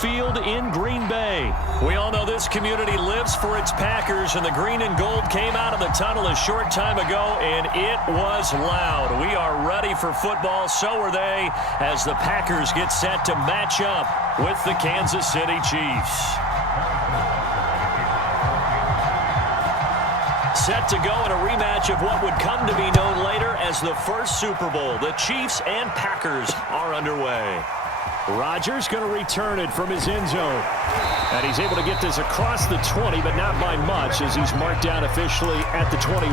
Field in Green Bay. We all know this community lives for its Packers, and the green and gold came out of the tunnel a short time ago, and it was loud. We are ready for football. So are they, as the Packers get set to match up with the Kansas City Chiefs. Set to go in a rematch of what would come to be known later as the first Super Bowl. The Chiefs and Packers are underway. Rodgers going to return it from his end zone. And he's able to get this across the 20, but not by much, as he's marked down officially at the 21.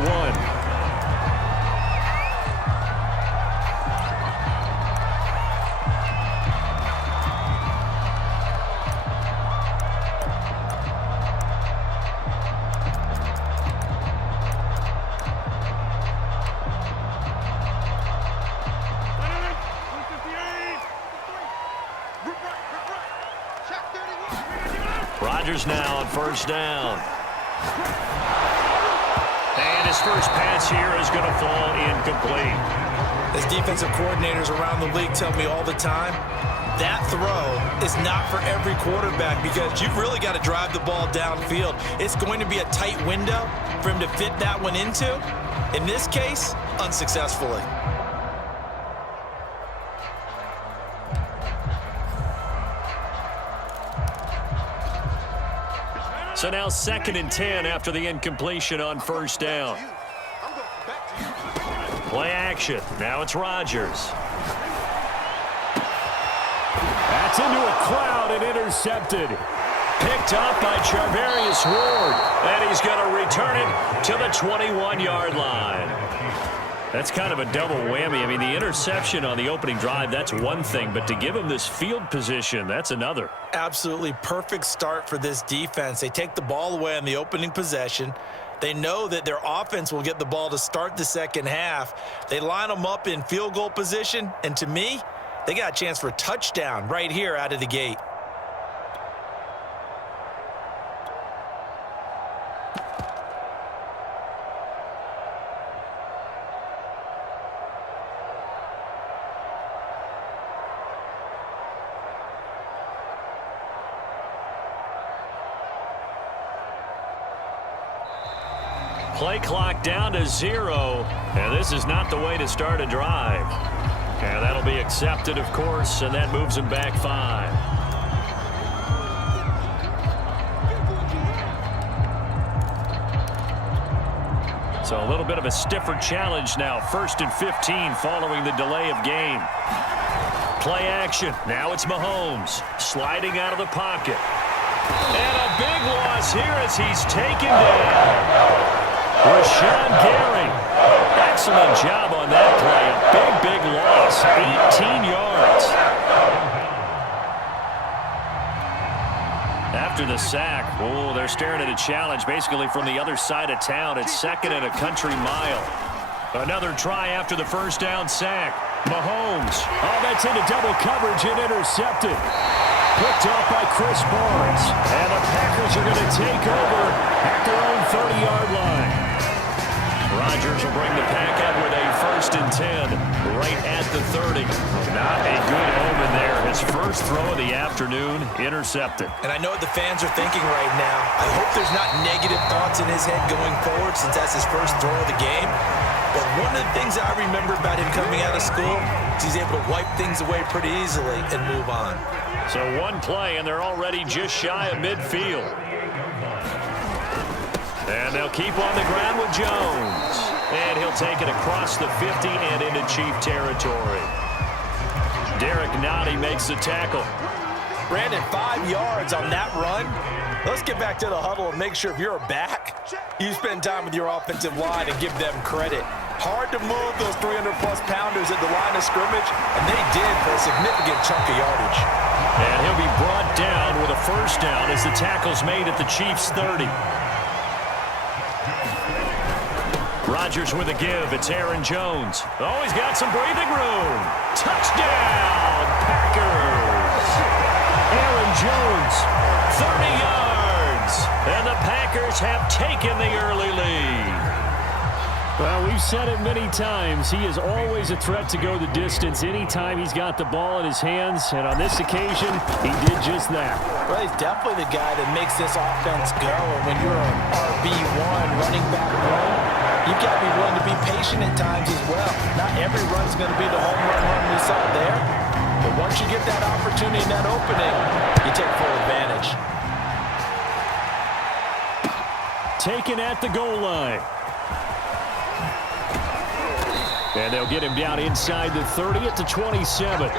Rodgers now on first down. And his first pass here is going to fall incomplete. As defensive coordinators around the league tell me all the time, that throw is not for every quarterback because you've really got to drive the ball downfield. It's going to be a tight window for him to fit that one into. In this case, unsuccessfully. So now 2nd and 10 after the incompletion on first down. Play action. Now it's Rodgers. That's into a crowd and intercepted. Picked up by Charvarius Ward. And he's going to return it to the 21-yard line. That's kind of a double whammy. I mean, the interception on the opening drive, that's one thing. But to give him this field position, that's another. Absolutely perfect start for this defense. They take the ball away on the opening possession. They know that their offense will get the ball to start the second half. They line them up in field goal position. And to me, they got a chance for a touchdown right here out of the gate. Play clock down to 0, and this is not the way to start a drive. And that'll be accepted, of course, and that moves him back 5. So a little bit of a stiffer challenge now. 1st and 15 following the delay of game. Play action. Now it's Mahomes sliding out of the pocket. And a big loss here as he's taken down. Rashawn Gary, excellent job on that play. A big loss, 18 yards. After the sack, they're staring at a challenge basically from the other side of town. It's 2nd and a country mile. Another try after the first down sack. Mahomes, that's into double coverage and intercepted. Picked up by Chris Barnes. And the Packers are going to take over at their own 30-yard line. Rodgers will bring the pack up with a 1st and 10 right at the 30. Not a good omen there. His first throw of the afternoon intercepted. And I know what the fans are thinking right now. I hope there's not negative thoughts in his head going forward since that's his first throw of the game. But one of the things I remember about him coming out of school is he's able to wipe things away pretty easily and move on. So one play, and they're already just shy of midfield. And they'll keep on the ground with Jones. And he'll take it across the 50 and into Chief territory. Derek Nottie makes the tackle. Brandon, 5 yards on that run. Let's get back to the huddle and make sure if you're a back, you spend time with your offensive line and give them credit. Hard to move those 300-plus pounders at the line of scrimmage, and they did for a significant chunk of yardage. And he'll be brought down with a first down as the tackle's made at the Chiefs' 30. Rodgers with a give. It's Aaron Jones. Oh, he's got some breathing room. Touchdown, Packers. Aaron Jones, 30 yards. And the Packers have taken the early lead. Well, we've said it many times. He is always a threat to go the distance anytime he's got the ball in his hands. And on this occasion, he did just that. Well, he's definitely the guy that makes this offense go. And when you're an RB1 running back one, you've got to be willing to be patient at times as well. Not every run is going to be the home run we saw there. But once you get that opportunity and that opening, you take full advantage. Taken at the goal line. And they'll get him down inside the 30 at the 27.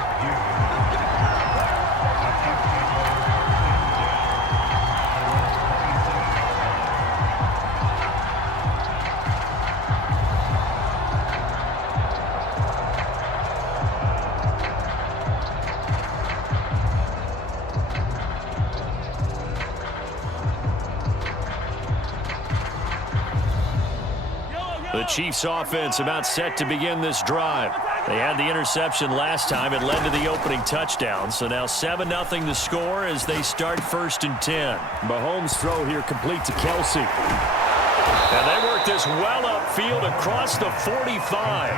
The Chiefs offense about set to begin this drive. They had the interception last time. It led to the opening touchdown. So now 7-0 the score as they start 1st and 10. Mahomes' throw here complete to Kelsey. And they work this well upfield across the 45.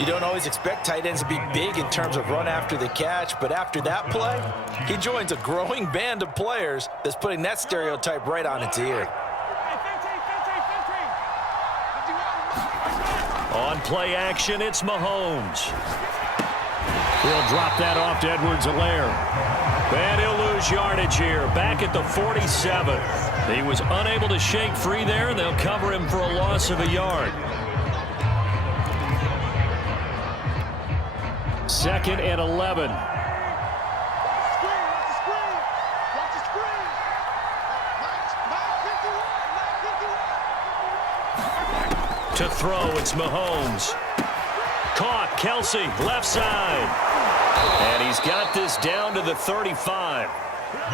You don't always expect tight ends to be big in terms of run after the catch, but after that play, he joins a growing band of players that's putting that stereotype right on its ear. On play action, it's Mahomes. He'll drop that off to Edwards-Helaire. And he'll lose yardage here, back at the 47. He was unable to shake free there, and they'll cover him for a loss of a yard. 2nd and 11. To throw, it's Mahomes. Caught, Kelsey, left side. And he's got this down to the 35.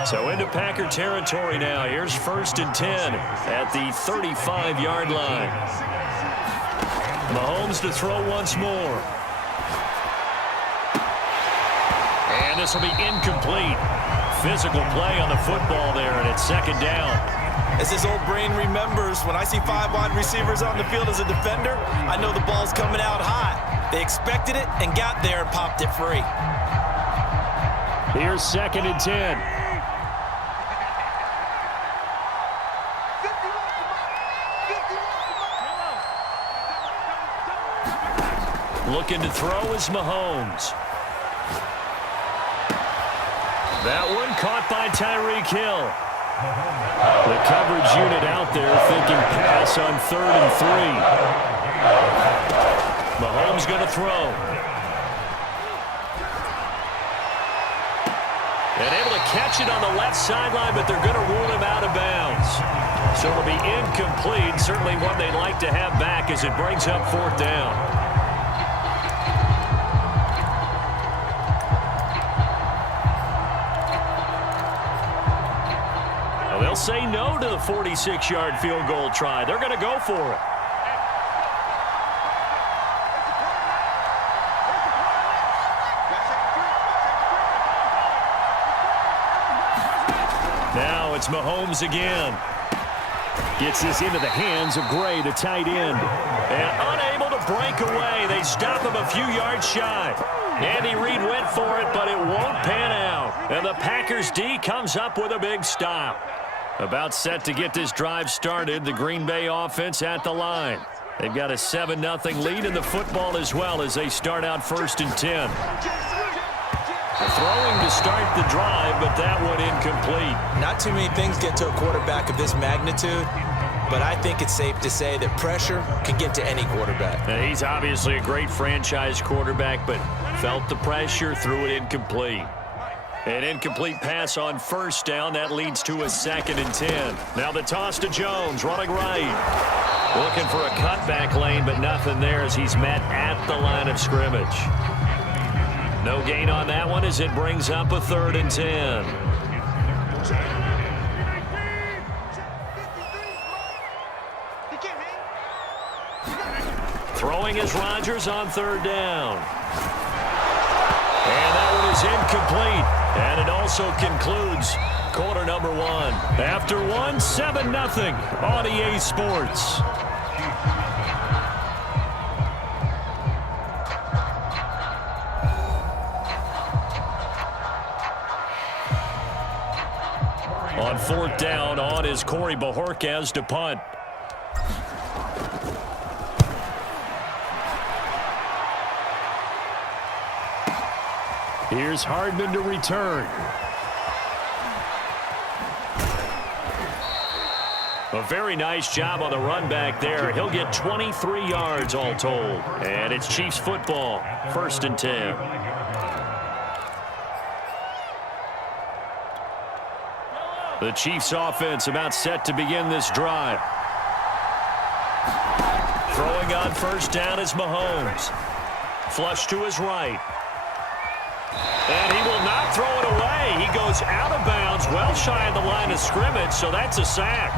So into Packer territory now. Here's 1st and 10 at the 35-yard line. Mahomes to throw once more. And this will be incomplete. Physical play on the football there, and it's 2nd down. As his old brain remembers, when I see 5 wide receivers on the field as a defender, I know the ball's coming out hot. They expected it and got there and popped it free. Here's 2nd and 10. Looking to throw is Mahomes. That one caught by Tyreek Hill. The coverage unit out there thinking pass on 3rd and 3. Mahomes going to throw. And able to catch it on the left sideline, but they're going to rule him out of bounds. So it'll be incomplete. Certainly one they'd like to have back as it brings up 4th down. They'll say no to the 46-yard field goal try. They're going to go for it. Now it's Mahomes again. Gets this into the hands of Gray, the tight end. And unable to break away. They stop him a few yards shy. Andy Reid went for it, but it won't pan out. And the Packers D comes up with a big stop. About set to get this drive started, the Green Bay offense at the line. They've got a 7-0 lead in the football as well as they start out 1st and 10. Throwing to start the drive, but that one incomplete. Not too many things get to a quarterback of this magnitude, but I think it's safe to say that pressure can get to any quarterback. Now, he's obviously a great franchise quarterback, but felt the pressure, threw it incomplete. An incomplete pass on 1st down. That leads to a 2nd and 10. Now the toss to Jones, running right. Looking for a cutback lane, but nothing there as he's met at the line of scrimmage. No gain on that one as it brings up a 3rd and 10. Throwing is Rodgers on 3rd down. And that one is incomplete. And it also concludes quarter number 1. After 1, 7-0 on EA Sports. down on is Corey Bajorquez to punt. Here's Hardman to return. A very nice job on the run back there. He'll get 23 yards all told. And it's Chiefs football, 1st and 10. The Chiefs offense about set to begin this drive. Throwing on 1st down is Mahomes. Flush to his right. And he will not throw it away. He goes out of bounds, well shy of the line of scrimmage, so that's a sack.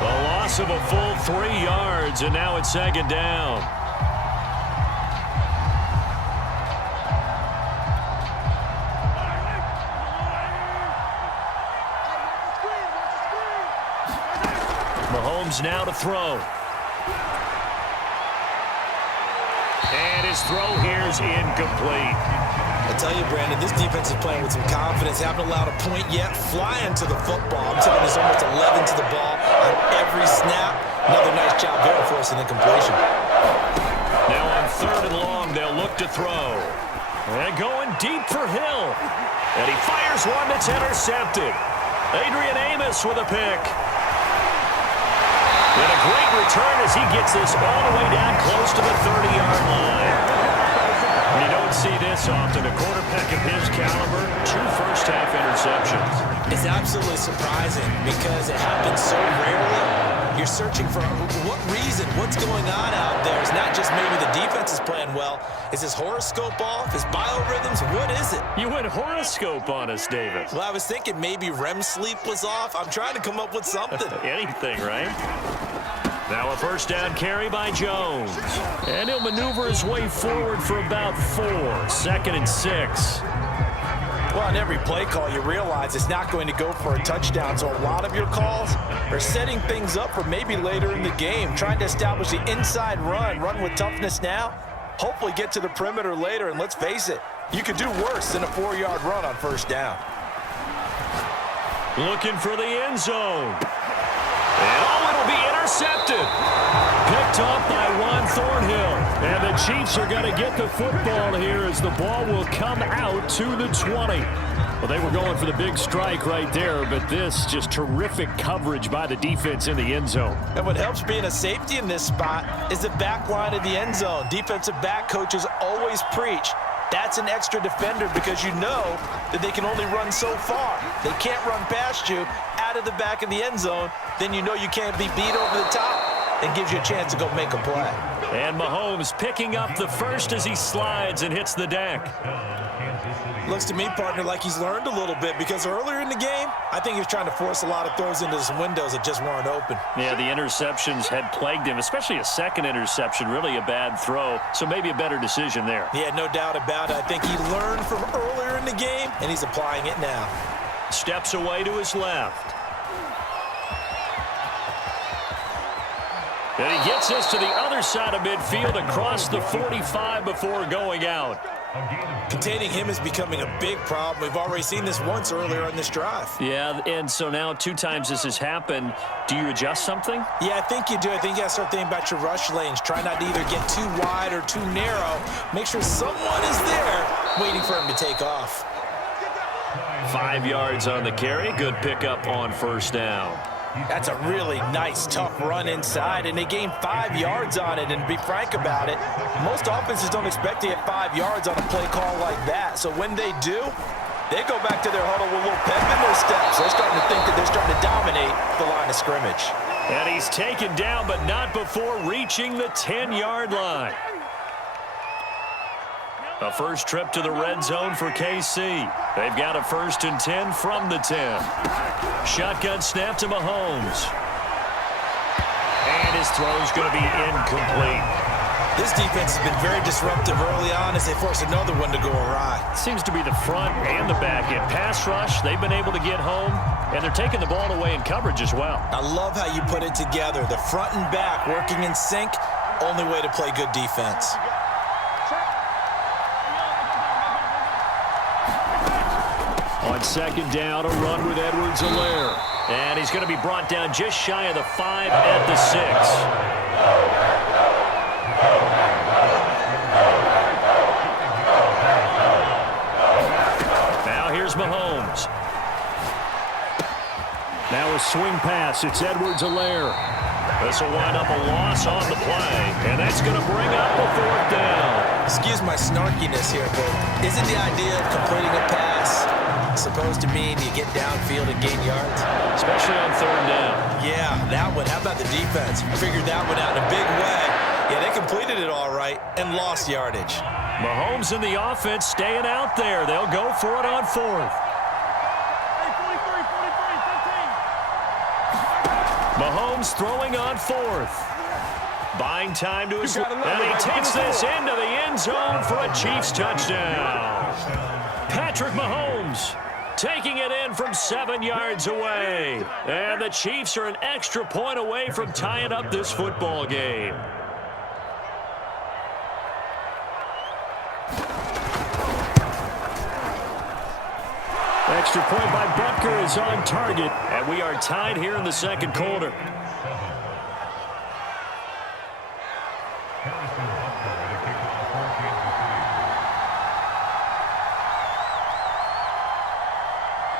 A loss of a full 3 yards, and now it's 2nd down. Mahomes now to throw. And his throw here is incomplete. I tell you, Brandon, this defense is playing with some confidence. Haven't allowed a point yet. Flying to the football. I'm telling you, there's almost 11 to the ball on every snap. Another nice job there for us in the completion. Now on 3rd and long, they'll look to throw. And going deep for Hill. And he fires one that's intercepted. Adrian Amos with a pick. And a great return as he gets this all the way down close to the 30-yard line. You don't see this often. A quarterback of his caliber, 2 first-half interceptions. It's absolutely surprising because it happens so rarely. You're searching for what reason, what's going on out there. It's not just maybe the defense is playing well. Is his horoscope off? His biorhythms? What is it? You went horoscope on us, David. Well, I was thinking maybe REM sleep was off. I'm trying to come up with something. Anything, right? Now a 1st down carry by Jones. And he'll maneuver his way forward for about 4. 2nd and 6. Well, on every play call, you realize it's not going to go for a touchdown. So a lot of your calls are setting things up for maybe later in the game, trying to establish the inside run with toughness now, hopefully get to the perimeter later. And let's face it, you could do worse than a 4-yard run on 1st down. Looking for the end zone. And it'll be intercepted. Picked off by Juan Thornhill. And the Chiefs are going to get the football here as the ball will come out to the 20. Well, they were going for the big strike right there, but this just terrific coverage by the defense in the end zone. And what helps being a safety in this spot is the back line of the end zone. Defensive back coaches always preach. That's an extra defender because you know that they can only run so far. They can't run past you out of the back of the end zone. Then you know you can't be beat over the top and gives you a chance to go make a play. And Mahomes picking up the first as he slides and hits the deck. Looks to me, partner, like he's learned a little bit because earlier in the game, I think he was trying to force a lot of throws into some windows that just weren't open. Yeah, the interceptions had plagued him, especially a second interception, really a bad throw. So maybe a better decision there. Yeah, no doubt about it. I think he learned from earlier in the game, and he's applying it now. Steps away to his left. And he gets us to the other side of midfield across the 45 before going out. Containing him is becoming a big problem. We've already seen this once earlier on this drive. Yeah, and so now 2 times this has happened. Do you adjust something? Yeah, I think you do. I think you got to start thinking about your rush lanes. Try not to either get too wide or too narrow. Make sure someone is there waiting for him to take off. 5 yards on the carry. Good pickup on 1st down. That's a really nice, tough run inside, and they gained 5 yards on it. And to be frank about it, most offenses don't expect to get 5 yards on a play call like that. So when they do, they go back to their huddle with a little pep in their steps. They're starting to think that they're starting to dominate the line of scrimmage. And he's taken down, but not before reaching the 10-yard line. A first trip to the red zone for KC. They've got a 1st and 10 from the 10. Shotgun snap to Mahomes. And his throw's going to be incomplete. This defense has been very disruptive early on as they force another one to go awry. Seems to be the front and the back end. Pass rush, they've been able to get home, and they're taking the ball away in coverage as well. I love how you put it together. The front and back working in sync, only way to play good defense. On On second down, a run with Edwards-Helaire. And he's going to be brought down just shy of the 5 at the 6. Now here's Mahomes. Now a swing pass. It's Edwards-Helaire. This will wind up a loss on the play, and that's going to bring up a 4th down. Excuse my snarkiness here, but isn't the idea of completing a pass supposed to mean you get downfield and gain yards? Especially on 3rd down. Yeah, that one. How about the defense? Figured that one out in a big way. Yeah, they completed it all right and lost yardage. Mahomes and the offense staying out there. They'll go for it on 4th. Mahomes throwing on 4th. Buying time to his... And he takes this into the end zone for a Chiefs touchdown. Patrick Mahomes taking it in from 7 yards away. And the Chiefs are an extra point away from tying up this football game. Extra point by Butker is on target. And we are tied here in the 2nd quarter.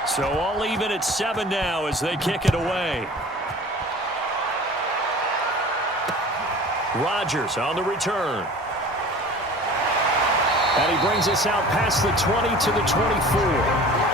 So all even at 7 now as they kick it away. Rodgers on the return. And he brings us out past the 20 to the 24.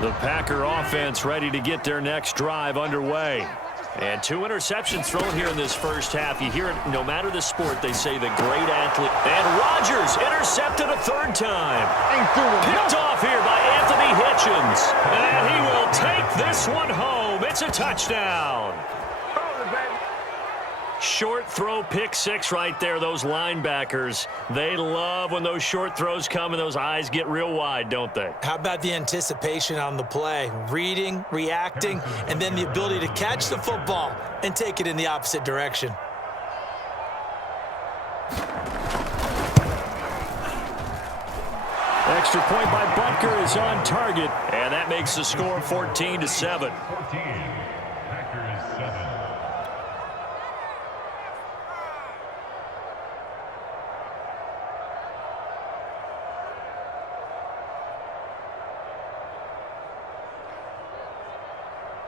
The Packer offense ready to get their next drive underway. And 2 interceptions thrown here in this first half. You hear it no matter the sport, they say the great athlete. And Rodgers intercepted a 3rd time. Picked off here by Anthony Hitchens. And he will take this one home. It's a touchdown. Short throw, pick 6 right there. Those linebackers, they love when those short throws come and those eyes get real wide, don't they? How about the anticipation on the play? Reading, reacting, and then the ability to catch the football and take it in the opposite direction. Extra point by Butker is on target, and that makes the score 14-7.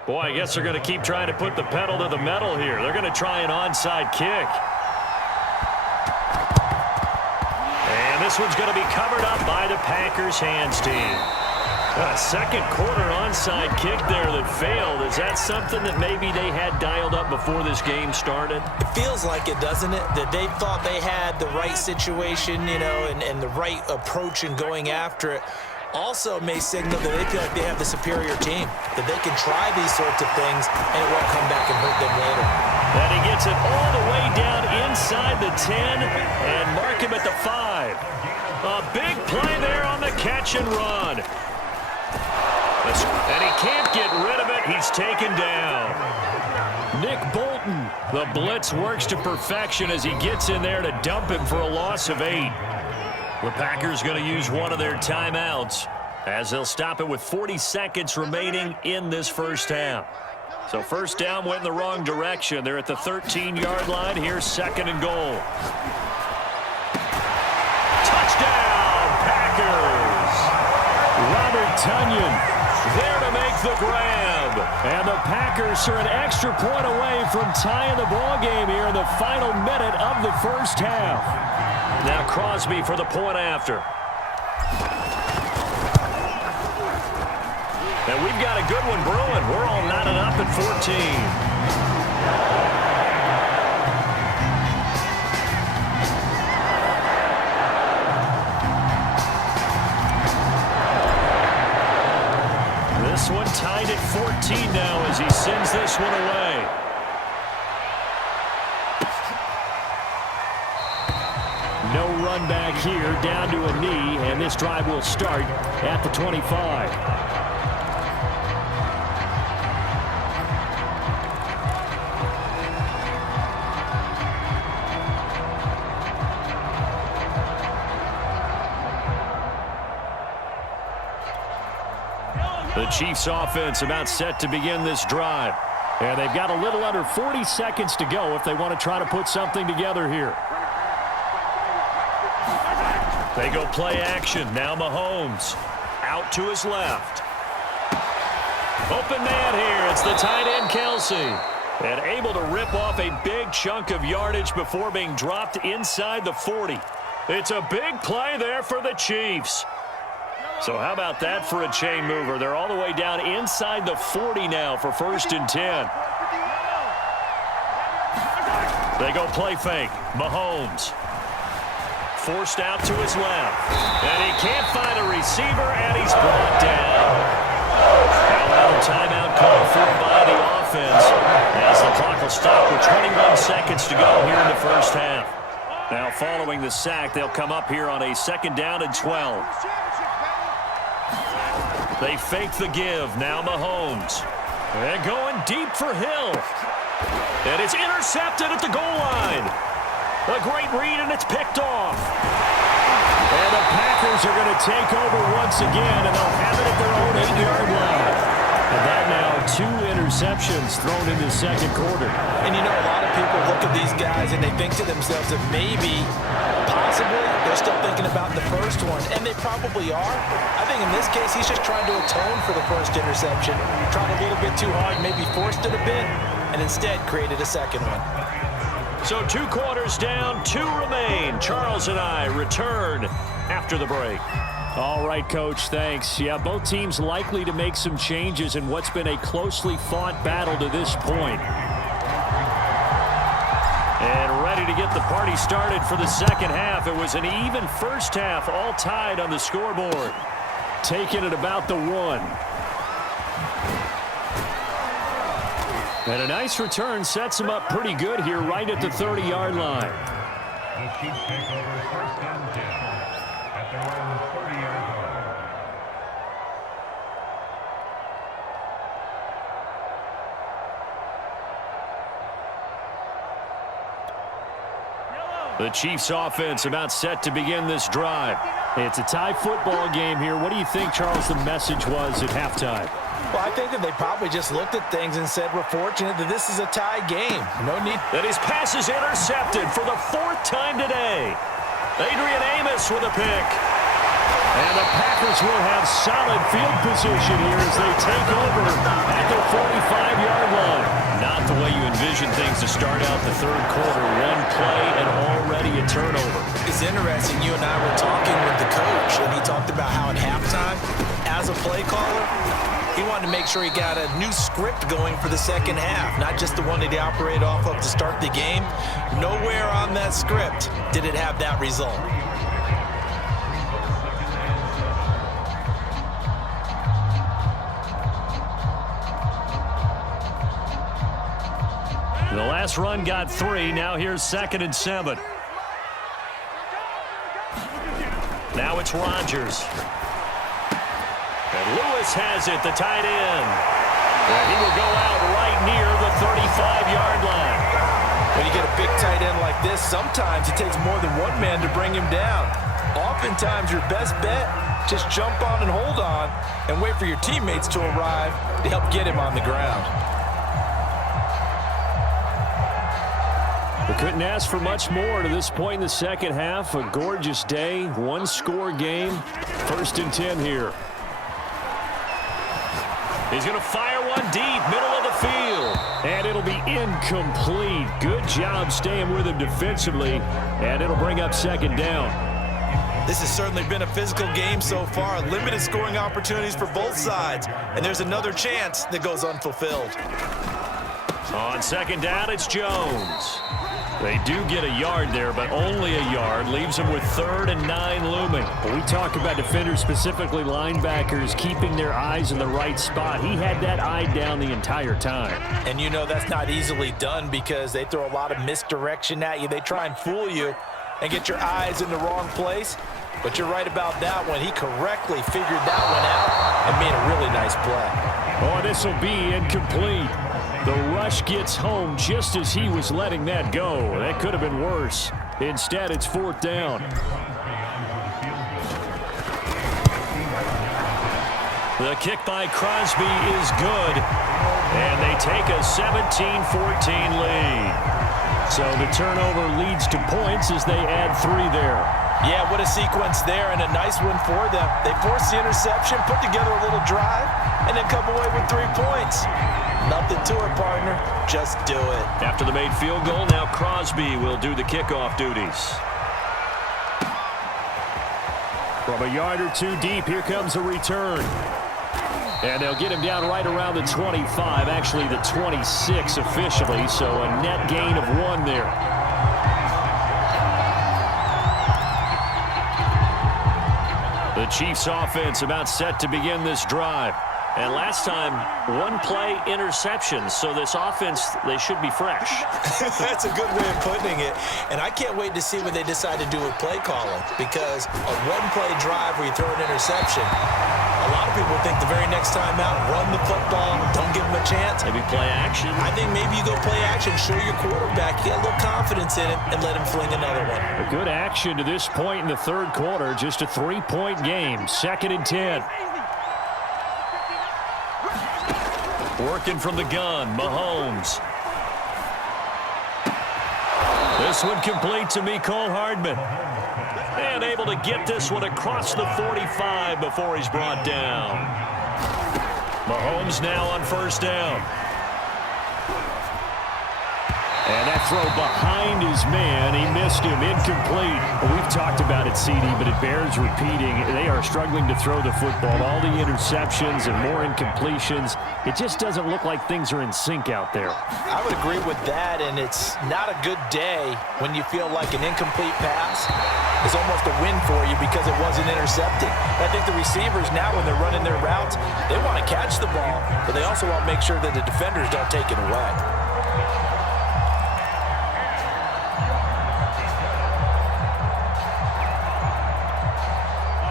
Boy, I guess they're going to keep trying to put the pedal to the metal here. They're going to try an onside kick. And this one's going to be covered up by the Packers hands team. A 2nd quarter onside kick there that failed. Is that something that maybe they had dialed up before this game started? It feels like it, doesn't it? That they thought they had the right situation, you know, and the right approach in going after it. Also may signal that they feel like they have the superior team, that they can try these sorts of things and it won't come back and hurt them later. And he gets it all the way down inside the 10 and mark him at the 5. A big play there on the catch and run. And he can't get rid of it. He's taken down. Nick Bolton, the blitz works to perfection as he gets in there to dump him for a loss of 8. The Packers going to use one of their timeouts as they'll stop it with 40 seconds remaining in this first half. So first down went in the wrong direction. They're at the 13-yard line. Here's 2nd and goal. Touchdown, Packers! Robert Tonyan there to make the grab. And the Packers are an extra point away from tying the ball game here in the final minute of the first half. Now Crosby for the point after. And we've got a good one brewing. We're all knotted up at 14. This one tied at 14 now as he sends this one away. No run back here down to a knee, and this drive will start at the 25. The Chiefs offense about set to begin this drive. And they've got a little under 40 seconds to go if they want to try to put something together here. They go play action. Now Mahomes out to his left. Open man here. It's the tight end, Kelsey. And able to rip off a big chunk of yardage before being dropped inside the 40. It's a big play there for the Chiefs. So how about that for a chain mover? They're all the way down inside the 40 now for 1st and 10. They go play fake. Mahomes. Forced out to his left. And he can't find a receiver, and he's brought down. Now another timeout called for by the offense as the clock will stop with 21 seconds to go here in the first half. Now following the sack, they'll come up here on a 2nd down and 12. They fake the give. Now Mahomes. And going deep for Hill. And it's intercepted at the goal line. A great read, and it's picked off. And the Packers are going to take over once again, and they'll have it at their own 8-yard line. And that now 2 interceptions thrown in the 2nd quarter. And you know, a lot of people look at these guys and they think to themselves that maybe, possibly, they're still thinking about the first one, and they probably are. I think in this case, he's just trying to atone for the first interception, tried a little bit too hard, maybe forced it a bit, and instead created a second one. So 2 quarters down, 2 remain. Charles and I return after the break. All right, Coach, thanks. Yeah, both teams likely to make some changes in what's been a closely fought battle to this point. And ready to get the party started for the 2nd half. It was an even first half, all tied on the scoreboard. Taking it about the 1. And a nice return sets them up pretty good here right at the 30-yard line. The Chiefs take over 1st and 10 at their own 30-yard line. The Chiefs offense about set to begin this drive. It's a tie football game here. What do you think, Charles, the message was at halftime? Well, I think that they probably just looked at things and said, we're fortunate that this is a tie game. No need. That his pass is intercepted for the 4th time today. Adrian Amos with a pick. And the Packers will have solid field position here as they take over at the 45-yard line. Not the way you envision things to start out the 3rd quarter. 1 play and already a turnover. It's interesting. You and I were talking with the coach, and he talked about how at halftime, as a play caller, he wanted to make sure he got a new script going for the 2nd half, not just the one that he operated off of to start the game. Nowhere on that script did it have that result. The last run got 3. Now here's 2nd and 7. Now it's Rodgers. And Lewis has it, the tight end. And he will go out right near the 35-yard line. When you get a big tight end like this, sometimes it takes more than one man to bring him down. Oftentimes, your best bet, just jump on and hold on and wait for your teammates to arrive to help get him on the ground. We couldn't ask for much more to this point in the 2nd half. A gorgeous day, 1-score game. 1st and 10 here. He's going to fire one deep, middle of the field. And it'll be incomplete. Good job staying with him defensively. And it'll bring up 2nd down. This has certainly been a physical game so far. Limited scoring opportunities for both sides. And there's another chance that goes unfulfilled. On 2nd down, it's Jones. They do get a yard there, but only a yard. Leaves them with 3rd and 9 looming. When we talk about defenders, specifically linebackers, keeping their eyes in the right spot, he had that eye down the entire time. And you know that's not easily done because they throw a lot of misdirection at you. They try and fool you. and get your eyes in the wrong place. But you're right about that one. He correctly figured that one out and made a really nice play. Oh, this will be incomplete. The rush gets home just as he was letting that go. That could have been worse. Instead, it's 4th down. The kick by Crosby is good, and they take a 17-14 lead. So the turnover leads to points as they add 3 there. Yeah, what a sequence there, and a nice one for them. They force the interception, put together a little drive, and then come away with 3 points. Nothing to it, partner. Just do it. After the made field goal, now Crosby will do the kickoff duties. From a yard or 2 deep, here comes a return. And they'll get him down right around the 25, actually the 26 officially, so a net gain of 1 there. The Chiefs offense about set to begin this drive. And last time, 1-play interception, so this offense, they should be fresh. That's a good way of putting it. And I can't wait to see what they decide to do with play calling, because a 1-play drive where you throw an interception, a lot of people think the very next time out, run the football, don't give them a chance. Maybe play action. I think maybe you go play action, show your quarterback, get a little confidence in him, and let him fling another one. A good action to this point in the 3rd quarter, just a 3-point game, 2nd and 10. Working from the gun, Mahomes. This one complete to Mecole Hardman. And able to get this one across the 45 before he's brought down. Mahomes now on 1st down. And that throw behind his man, he missed him, incomplete. Well, we've talked about it, CD, but it bears repeating. They are struggling to throw the football. All the interceptions and more incompletions. It just doesn't look like things are in sync out there. I would agree with that, and it's not a good day when you feel like an incomplete pass is almost a win for you because it wasn't intercepted. I think the receivers now, when they're running their routes, they want to catch the ball, but they also want to make sure that the defenders don't take it away.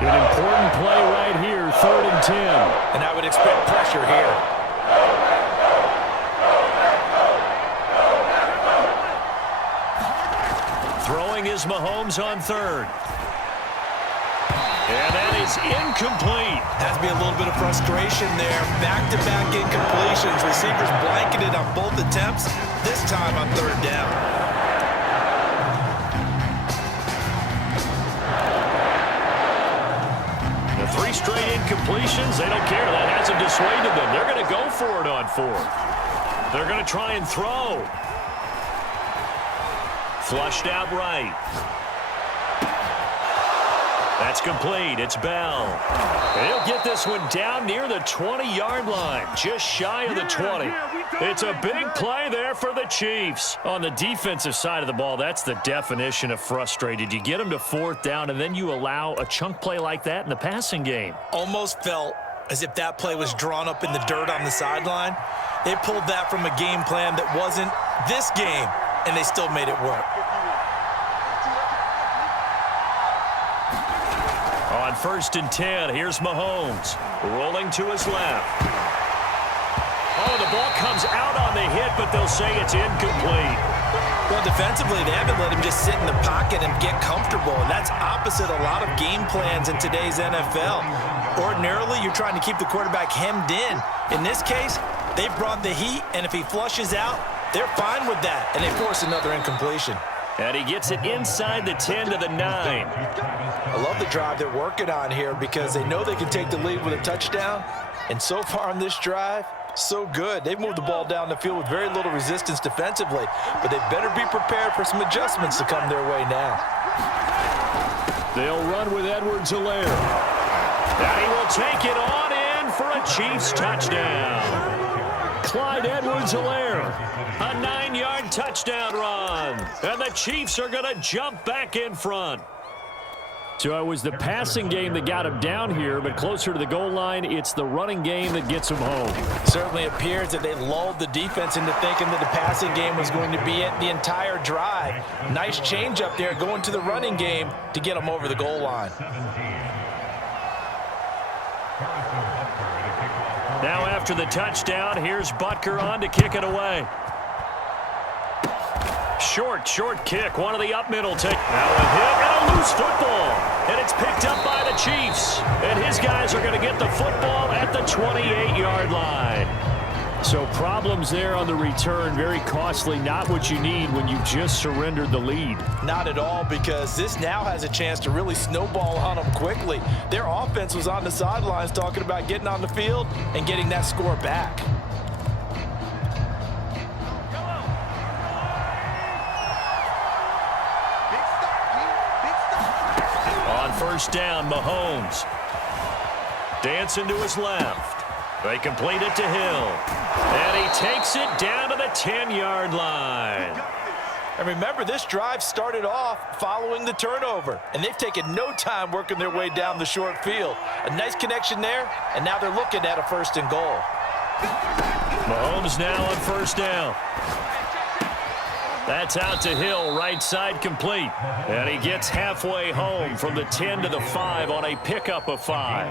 An important play right here, 3rd and 10. And I would expect pressure here. Throwing is Mahomes on 3rd. And that is incomplete. Has to be a little bit of frustration there. Back-to-back incompletions. Receivers blanketed on both attempts, this time on 3rd down. The 3 straight incompletions, they don't care. That hasn't dissuaded them. They're going to go for it on 4th. They're going to try and throw. Flushed out right. That's complete. It's Bell. And he'll get this one down near the 20-yard line, just shy of the 20. It's a big play there for the Chiefs. On the defensive side of the ball, that's the definition of frustrated. You get them to 4th down, and then you allow a chunk play like that in the passing game. Almost felt as if that play was drawn up in the dirt on the sideline. They pulled that from a game plan that wasn't this game, and they still made it work. On 1st and 10, here's Mahomes. Rolling to his left. Oh, the ball comes out on the hit, but they'll say it's incomplete. Well, defensively, they haven't let him just sit in the pocket and get comfortable, and that's opposite a lot of game plans in today's NFL. Ordinarily, you're trying to keep the quarterback hemmed in. In this case, they brought the heat, and if he flushes out, they're fine with that, and they force another incompletion. And he gets it inside the 10 to the 9. I love the drive they're working on here because they know they can take the lead with a touchdown. And so far on this drive, so good. They've moved the ball down the field with very little resistance defensively, but they better be prepared for some adjustments to come their way now. They'll run with Edwards-Helaire. And he will take it on in for a Chiefs touchdown. Clyde Edwards-Helaire, a 9-yard touchdown run. And the Chiefs are going to jump back in front. So it was the passing game that got him down here, but closer to the goal line, it's the running game that gets him home. Certainly appears that they lulled the defense into thinking that the passing game was going to be it the entire drive. Nice change up there going to the running game to get them over the goal line. Now after the touchdown, here's Butker on to kick it away. Short kick. One of the up middle take. Now a hit and a loose football. And it's picked up by the Chiefs. And his guys are going to get the football at the 28-yard line. So problems there on the return. Very costly. Not what you need when you just surrendered the lead. Not at all, because this now has a chance to really snowball on them quickly. Their offense was on the sidelines talking about getting on the field and getting that score back. First down, Mahomes. Dancing to his left. They complete it to Hill. And he takes it down to the 10-yard line. And remember, this drive started off following the turnover. And they've taken no time working their way down the short field. A nice connection there, and now they're looking at a 1st and goal. Mahomes now on first down. That's out to Hill, right side complete. And he gets halfway home from the 10 to the 5 on a pickup of 5.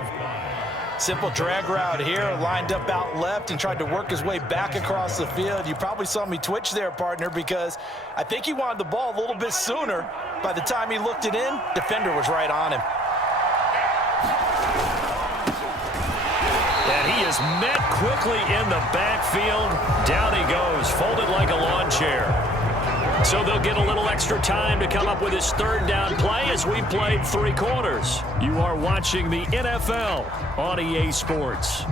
Simple drag route here, lined up out left and tried to work his way back across the field. You probably saw me twitch there, partner, because I think he wanted the ball a little bit sooner. By the time he looked it in, defender was right on him. And he is met quickly in the backfield. Down he goes, folded like a lawn chair. So they'll get a little extra time to come up with his 3rd down play as we played 3 quarters. You are watching the NFL on EA Sports. A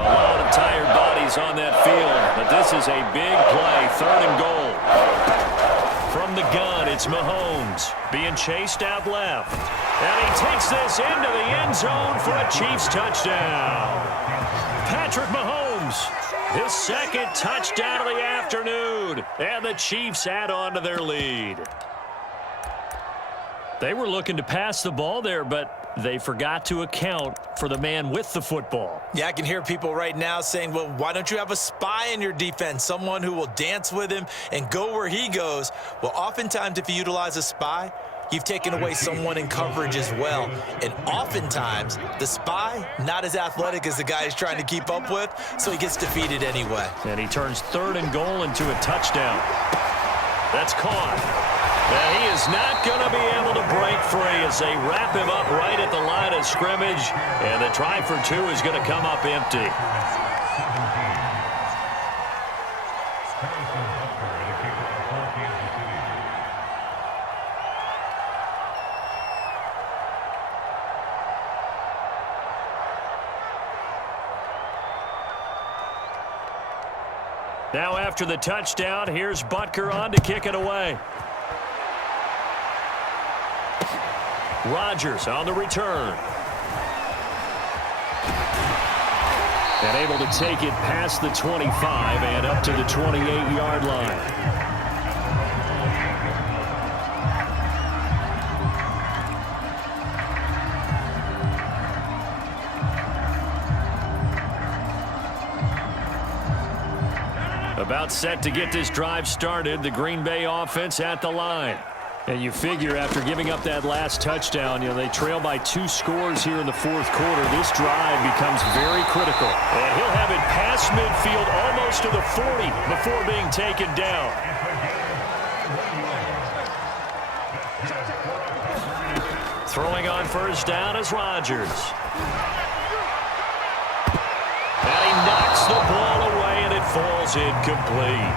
lot of tired bodies on that field, but this is a big play, 3rd and goal. From the gun, it's Mahomes being chased out left. And he takes this into the end zone for a Chiefs touchdown. Patrick Mahomes, his 2nd touchdown of the afternoon, and the Chiefs add on to their lead. They were looking to pass the ball there, but they forgot to account for the man with the football. Yeah, I can hear people right now saying, well, why don't you have a spy in your defense, someone who will dance with him and go where he goes? Well, oftentimes if you utilize a spy, you've taken away someone in coverage as well. And oftentimes, the spy, not as athletic as the guy he's trying to keep up with, so he gets defeated anyway. And he turns 3rd and goal into a touchdown. That's caught. And he is not going to be able to break free as they wrap him up right at the line of scrimmage. And the try for 2 is going to come up empty. Now after the touchdown, here's Butker on to kick it away. Rodgers on the return. And able to take it past the 25 and up to the 28-yard line. About set to get this drive started. The Green Bay offense at the line. And you figure after giving up that last touchdown, they trail by 2 scores here in the 4th quarter. This drive becomes very critical. And he'll have it past midfield almost to the 40 before being taken down. Throwing on first down is Rodgers. And he knocks the ball away, and it falls incomplete.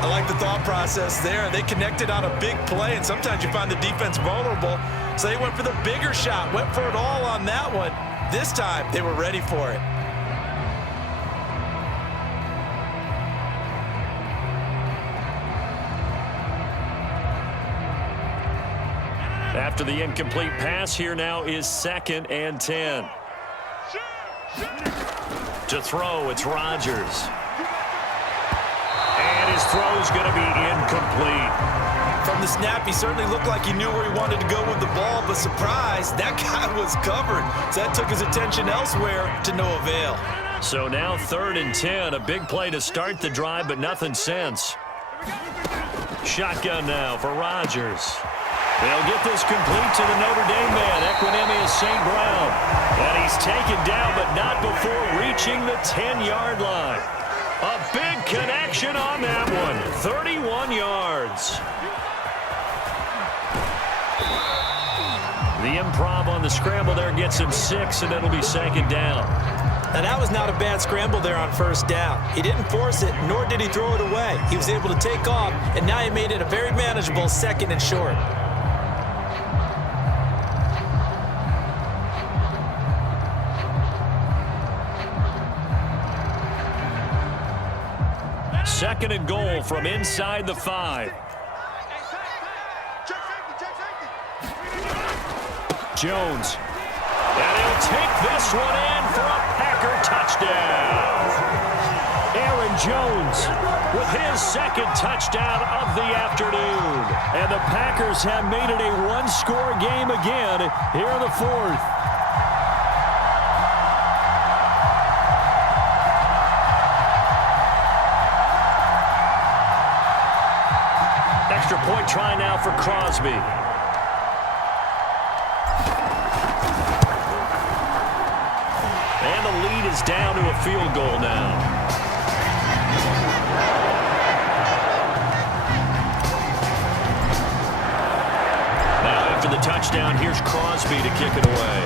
I like the thought process there. They connected on a big play, and sometimes you find the defense vulnerable. So they went for the bigger shot, went for it all on that one. This time, they were ready for it. After the incomplete pass, here now is 2nd and 10. To throw, it's Rodgers. And his throw's going to be incomplete. From the snap, he certainly looked like he knew where he wanted to go with the ball, but surprise, that guy was covered. So that took his attention elsewhere to no avail. So now 3rd and 10, a big play to start the drive, but nothing since. Shotgun now for Rodgers. They'll get this complete to the Notre Dame man, Equinemius St. Brown. And he's taken down, but not before reaching the 10-yard line. A big connection on that one, 31 yards. The improv on the scramble there gets him 6, and it'll be 2nd down. Now, that was not a bad scramble there on 1st down. He didn't force it, nor did he throw it away. He was able to take off, and now he made it a very manageable 2nd and short. Second and goal from inside the 5. Jones. And he'll take this one in for a Packer touchdown. Aaron Jones with his 2nd touchdown of the afternoon. And the Packers have made it a one-score game again here in the 4th. Extra point try now for Crosby. And the lead is down to a field goal now. Now after the touchdown, here's Crosby to kick it away.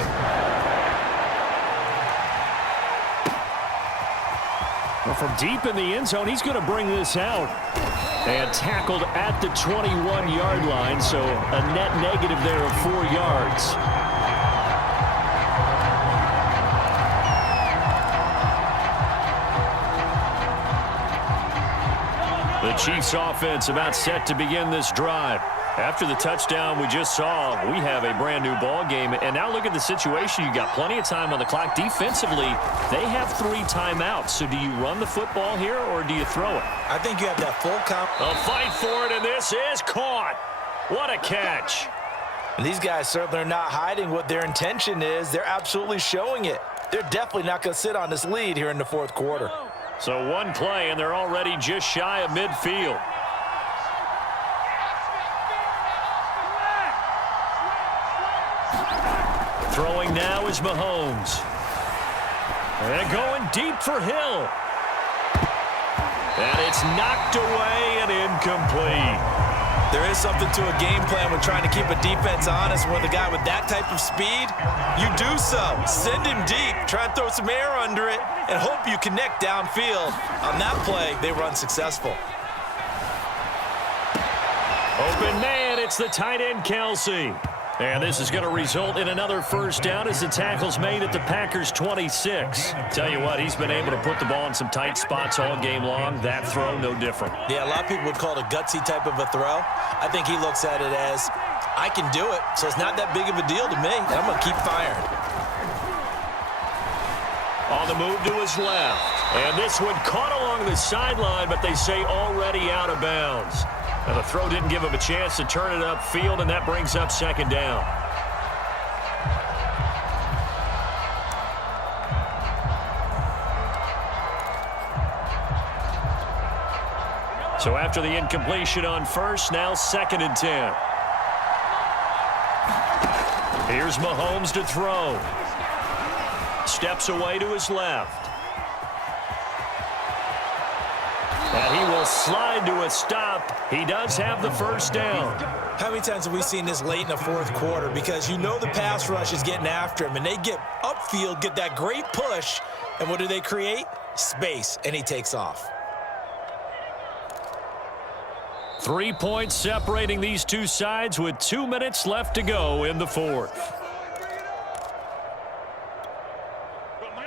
Well, from deep in the end zone, he's going to bring this out. And tackled at the 21-yard line, so a net negative there of 4 yards. The Chiefs offense about set to begin this drive. After the touchdown we just saw, we have a brand new ball game. And now look at the situation. You got plenty of time on the clock. Defensively, they have 3 timeouts. So do you run the football here or do you throw it? I think you have that full count. A fight for it, and this is caught. What a catch. And these guys certainly are not hiding what their intention is. They're absolutely showing it. They're definitely not going to sit on this lead here in the 4th quarter. So one play, and they're already just shy of midfield. Throwing now is Mahomes. And going deep for Hill. And it's knocked away and incomplete. There is something to a game plan when trying to keep a defense honest. With a guy with that type of speed, you do so. Send him deep, try and throw some air under it, and hope you connect downfield. On that play, they were unsuccessful. Open man, it's the tight end, Kelsey. And this is going to result in another 1st down as the tackle's made at the Packers' 26. Tell you what, he's been able to put the ball in some tight spots all game long. That throw, no different. Yeah, a lot of people would call it a gutsy type of a throw. I think he looks at it as, I can do it, so it's not that big of a deal to me, and I'm going to keep firing. On the move to his left. And this one caught along the sideline, but they say already out of bounds. Now, the throw didn't give him a chance to turn it upfield, and that brings up 2nd down. So after the incompletion on 1st, now 2nd and 10. Here's Mahomes to throw. Steps away to his left. And he will slide to a stop. He does have the 1st down. How many times have we seen this late in the 4th quarter? Because you know the pass rush is getting after him, and they get upfield, get that great push, and what do they create? Space, and he takes off. 3 points separating these two sides with 2 minutes left to go in the 4th.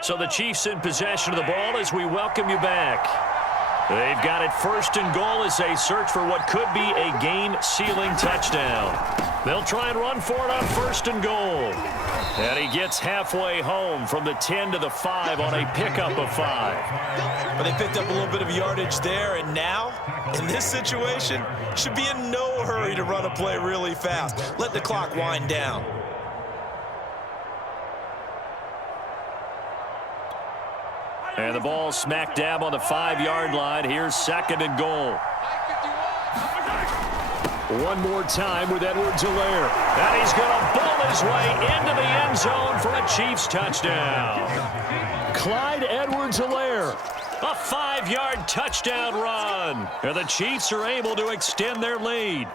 So the Chiefs in possession of the ball as we welcome you back. They've got it 1st and goal as they search for what could be a game-sealing touchdown. They'll try and run for it on 1st and goal. And he gets halfway home from the 10 to the 5 on a pickup of 5. But they picked up a little bit of yardage there, and now, in this situation, should be in no hurry to run a play really fast. Let the clock wind down. And the ball smack dab on the 5-yard line. Here's 2nd and goal. One more time with Edwards-Helaire. And he's going to bowl his way into the end zone for a Chiefs touchdown. Clyde Edwards-Helaire, a 5-yard touchdown run. And the Chiefs are able to extend their lead.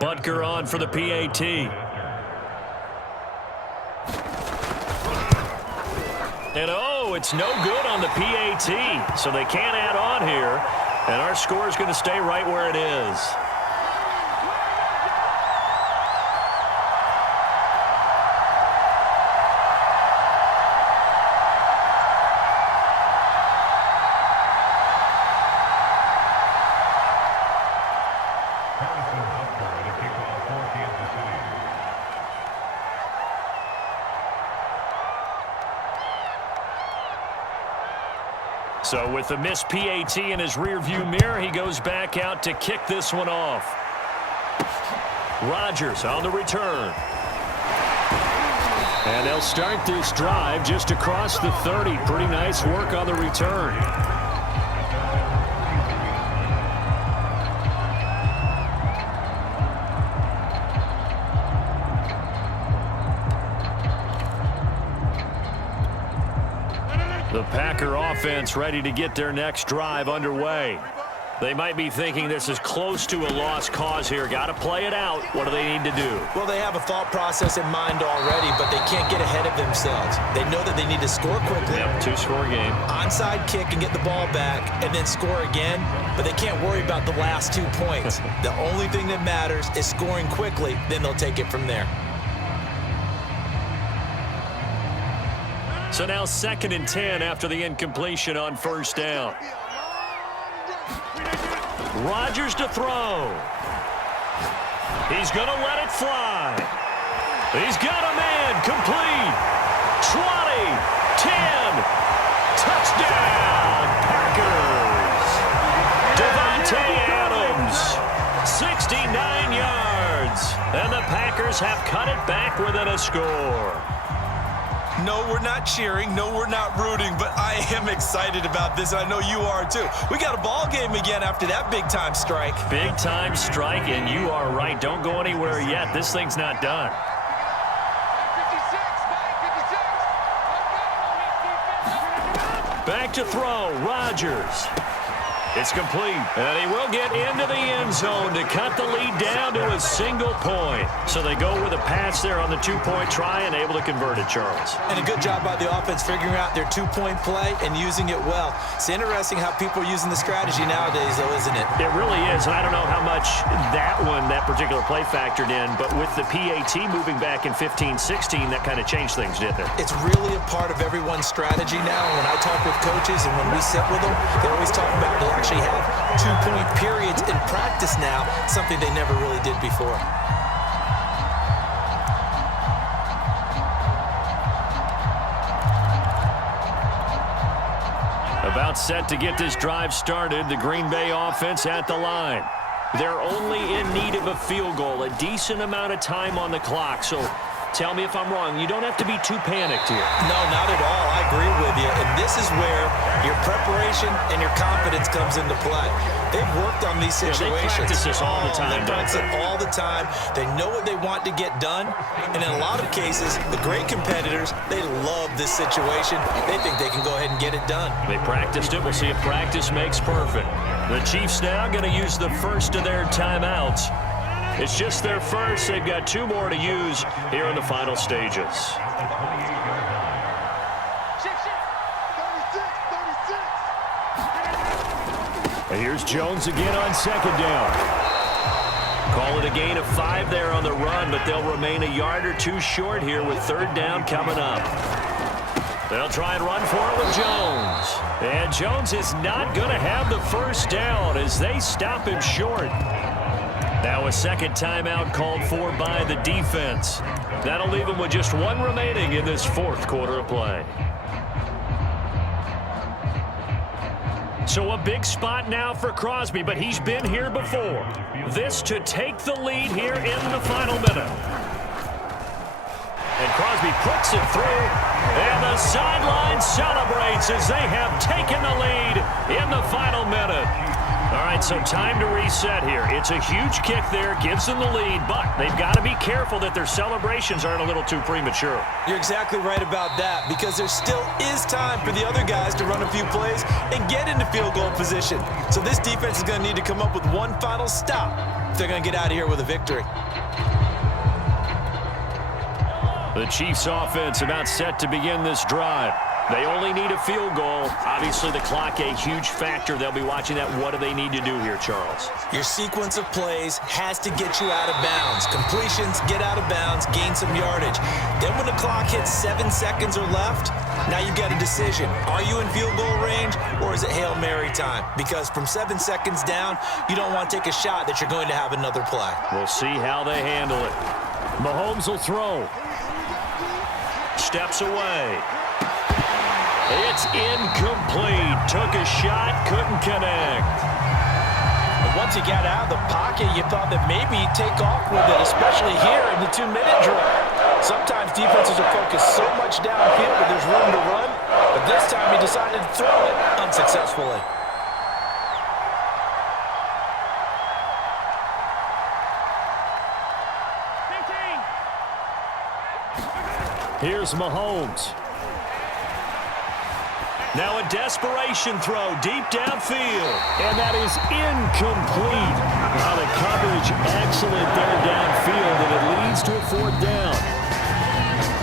Butker on for the PAT. And oh, it's no good on the PAT. So they can't add on here. And our score is going to stay right where it is. So with the missed PAT in his rearview mirror, he goes back out to kick this one off. Rodgers on the return. And they'll start this drive just across the 30. Pretty nice work on the return. The Packer offense ready to get their next drive underway. They might be thinking this is close to a lost cause here. Got to play it out. What do they need to do? Well, they have a thought process in mind already, but they can't get ahead of themselves. They know that they need to score quickly. Yep, 2-score game. Onside kick and get the ball back and then score again, but they can't worry about the last 2 points. The only thing that matters is scoring quickly, then they'll take it from there. So now 2nd and 10 after the incompletion on 1st down. Rodgers to throw. He's going to let it fly. He's got a man complete. 20, 10, touchdown, Packers. Devontae Adams, 69 yards. And the Packers have cut it back within a score. No, we're not cheering. No, we're not rooting, but I am excited about this. I know you are too. We got a ball game again after that big-time strike. Big-time strike, and you are right. Don't go anywhere yet. This thing's not done. Back to throw, Rodgers. It's complete, and he will get into the end zone to cut the lead down to a single point. So they go with a pass there on the 2-point try and able to convert it, Charles. And a good job by the offense figuring out their 2-point play and using it well. It's interesting how people are using the strategy nowadays, though, isn't it? It really is, and I don't know how much that particular play factored in, but with the PAT moving back in 15-16, that kind of changed things, didn't it? It's really a part of everyone's strategy now. When I talk with coaches and when we sit with them, they always talk about they actually have 2-point periods in practice now, something they never really did before. About set to get this drive started, the Green Bay offense at the line. They're only in need of a field goal, a decent amount of time on the clock, so tell me if I'm wrong. You don't have to be too panicked here. No, not at all. I agree with you. And this is where your preparation and your confidence comes into play. They've worked on these situations. They practice this all the time. They practice it all the time. They know what they want to get done. And in a lot of cases, the great competitors, they love this situation. They think they can go ahead and get it done. They practiced it. We'll see if practice makes perfect. The Chiefs now going to use the first of their timeouts. It's just their first. They've got 2 more to use here in the final stages. And here's Jones again on 2nd down. Call it a gain of 5 there on the run, but but they'll remain a yard or two short here with third down coming up. They'll try and run for it with Jones. And Jones is not going to have the first down as they stop him short. Now a second timeout called for by the defense. That'll leave him with just one remaining in this fourth quarter of play. So a big spot now for Crosby, but he's been here before. This to take the lead here in the final minute. And Crosby puts it through, and the sideline celebrates as they have taken the lead in the final minute. All right, so time to reset here. It's a huge kick there, gives them the lead, but they've got to be careful that their celebrations aren't a little too premature. You're exactly right about that, because there still is time for the other guys to run a few plays and get into field goal position. So this defense is going to need to come up with one final stop if they're going to get out of here with a victory. The Chiefs offense about set to begin this drive. They only need a field goal. Obviously, the clock a huge factor. They'll be watching that. What do they need to do here, Charles? Your sequence of plays has to get you out of bounds. Completions, get out of bounds, gain some yardage. Then when the clock hits 7 seconds or left, now you've got a decision. Are you in field goal range, or is it Hail Mary time? Because from 7 seconds down, you don't want to take a shot that you're going to have another play. We'll see how they handle it. Mahomes will throw. Steps away. It's incomplete. Took a shot, couldn't connect. And once he got out of the pocket, you thought that maybe he'd take off with it, especially here in the 2-minute drill. Sometimes defenses are focused so much downfield that there's room to run, but this time he decided to throw it unsuccessfully. Here's Mahomes. Now a desperation throw deep downfield. And that is incomplete. Now the coverage excellent there downfield, and it leads to a fourth down.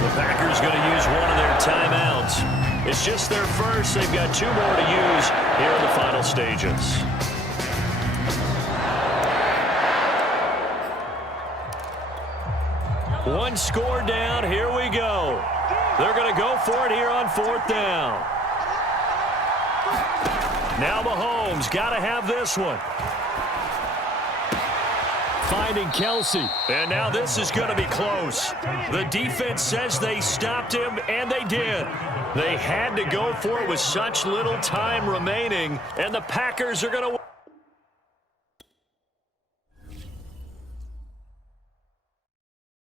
The Packers going to use one of their timeouts. It's just their first. They've got 2 more to use here in the final stages. One score down. Here we go. They're going to go for it here on fourth down. Now Mahomes got to have this one. Finding Kelsey. And now this is going to be close. The defense says they stopped him, and they did. They had to go for it with such little time remaining, and the Packers are going to